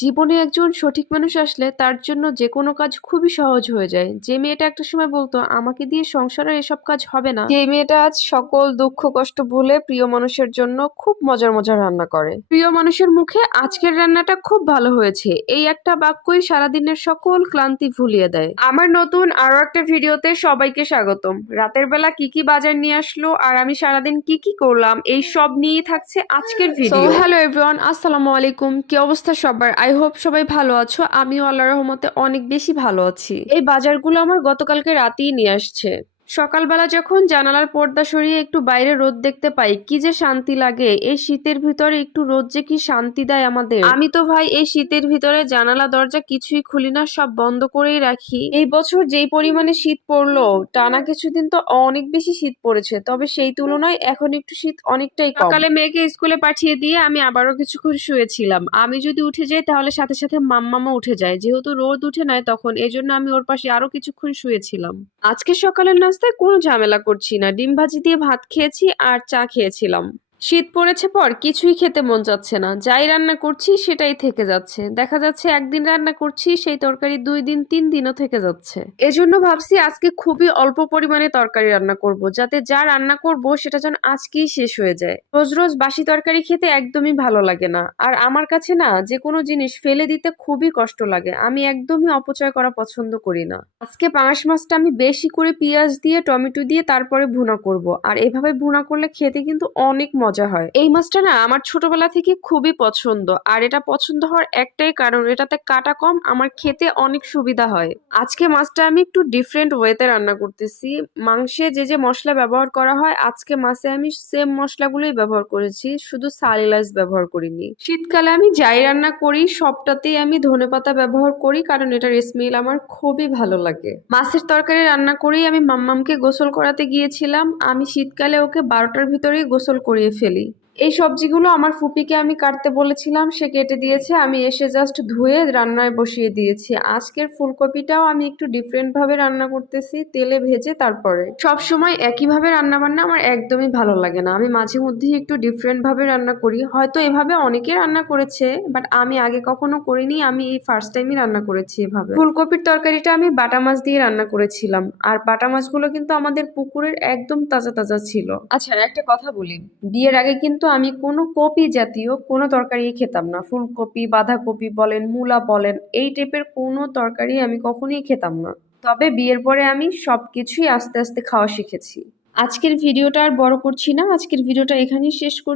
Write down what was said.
জীবনে একজন সঠিক মানুষ আসলে তার জন্য যে কোনো কাজ খুবই সহজ হয়ে যায়। যে মেয়েটা একটা সময় বলতো আমাকে দিয়ে সংসারের এসব কাজ হবে না, সেই মেয়েটা আজ সকল দুঃখ কষ্ট ভুলে প্রিয় মানুষের জন্য খুব মজার মজার রান্না করে। প্রিয় মানুষের মুখে আজকের রান্নাটা খুব ভালো হয়েছে, এই একটা বাক্যই সারাদিনের সকল ক্লান্তি ভুলিয়ে দেয়। আমার নতুন আরো একটা ভিডিওতে সবাইকে স্বাগতম। রাতের বেলা কি কি বাজার নিয়ে আসলো আর আমি সারাদিন কি কি করলাম, এই সব নিয়ে থাকছে আজকের ভিডিও। হ্যালো এভরিওয়ান, আসসালামু আলাইকুম। কি অবস্থা সবার? আই হোপ সবাই ভালো আছো। আমিও আল্লাহর রহমতে অনেক বেশি ভালো আছি। এই বাজারগুলো আমার গতকালকে রাতেই নিয়ে আসছে। সকালবেলা যখন জানালার পর্দা সরিয়ে একটু বাইরে রোদ দেখতে পাই, কি যে শান্তি লাগে। এই শীতের ভিতরে একটু রোদ যে কি শান্তি দেয় আমাদের। আমি তো ভাই এই শীতের ভিতরে জানালা দরজা কিছুই খুলি না, সব বন্ধ করেই রাখি। এই বছর যেই পরিমাণে শীত পড়লো, টানা কিছুদিন তো অনেক বেশি শীত পড়েছে, তবে সেই তুলনায় এখন একটু শীত অনেকটাই কম। সকালে মেয়েকে স্কুলে পাঠিয়ে দিয়ে আমি আবারও কিছুক্ষণ শুয়েছিলাম। আমি যদি উঠে যাই তাহলে সাথে সাথে মাম্মামা উঠে যায়, যেহেতু রোদ উঠে নাই তখন, এজন্য আমি ওর পাশে আরো কিছুক্ষণ শুয়েছিলাম। আজকে সকালের নাস্তায় কোনো ঝামেলা করছি না, ডিম ভাজি দিয়ে ভাত খেয়েছি আর চা খেয়েছিলাম। শীত পড়েছে পর কিছুই খেতে মন যাচ্ছে না, যাই রান্না করছি সেটাই থেকে যাচ্ছে। দেখা যাচ্ছে একদিন রান্না করছি সেই তরকারি 2 দিন 3 দিনও থেকে যাচ্ছে। এজন্য ভাবছি আজকে খুবই অল্প পরিমাণে তরকারি রান্না করব, যাতে যা রান্না করব সেটা যেন আজকেই শেষ হয়ে যায়। রোজ রোজ বাসি তরকারি খেতে একদমই ভালো লাগে না, আর আমার কাছে না যে কোনো জিনিস ফেলে দিতে খুবই কষ্ট লাগে। আমি একদমই অপচয় করা পছন্দ করি না। আজকে পাঙাশ মাছটা আমি বেশি করে পেঁয়াজ দিয়ে টমেটো দিয়ে তারপরে ভুনা করব, আর এভাবে ভুনা করলে খেতে কিন্তু অনেক মজা হয়। এই মাছটা না আমার ছোটবেলা থেকে খুবই পছন্দ, আর এটা পছন্দ হওয়ার একটাই কারণ, এটাতে কাটা কম, আমার খেতে অনেক সুবিধা হয়। আজকে মাছটা আমি একটু ডিফারেন্ট ওয়েতে রান্না করতেছি। মাংসে যে যে মশলা ব্যবহার করা হয়, আজকে মাছে আমি সেম মশলাগুলোই ব্যবহার করেছি, শুধু সালিলাইস ব্যবহার করিনি। শীতকালে আমি যাই রান্না করি সবটাতেই আমি ধনেপাতা ব্যবহার করি, কারণ এটার স্মেল আমার খুবই ভালো লাগে। মাছের তরকারি রান্না করেই আমি মাম্মামকে গোসল করাতে গিয়েছিলাম। আমি শীতকালে ওকে 12টার ভিতরেই গোসল করিয়ে ফেলি। এই সবজিগুলো আমার ফুপিকে আমি কাটতে বলেছিলাম, সে কেটে দিয়েছে। আমি এসে জাস্ট ধুয়ে রান্নায় বসিয়ে দিয়েছি। আজকের ফুলকপিটাও আমি একটু ডিফারেন্ট ভাবে রান্না করতেছি, তেলে ভেজে। তারপরে সব সময় একই ভাবে রান্না বান্না আমার একদমই ভালো লাগে না, আমি মাঝে মধ্যেই একটু ডিফারেন্ট ভাবে রান্না করি। হয়তো এভাবে অনেকে রান্না করেছে, বাট আমি আগে কখনো করিনি, আমি এই ফার্স্ট টাইমই রান্না করেছি এভাবে। ফুলকপির তরকারিটা আমি বাটা মাছ দিয়ে রান্না করেছিলাম, আর বাটা মাছগুলো কিন্তু আমাদের পুকুরের একদম তাজা তাজা ছিল। আচ্ছা একটা কথা বলি, বিয়ের আগে কিন্তু আমি কোনো কপি জাতীয় কোনো তরকারি খেতাম না। ফুলকপি, বাঁধাকপি বলেন, মূলা বলেন, এই টাইপের কোনো তরকারি আমি কখনোই খেতাম না। তবে বিয়ের পরে আমি সবকিছুই আস্তে আস্তে খাওয়া শিখেছি। আজকের ভিডিওটা আর বড় করছি না, আজকের ভিডিওটা এখানেই শেষ করছি।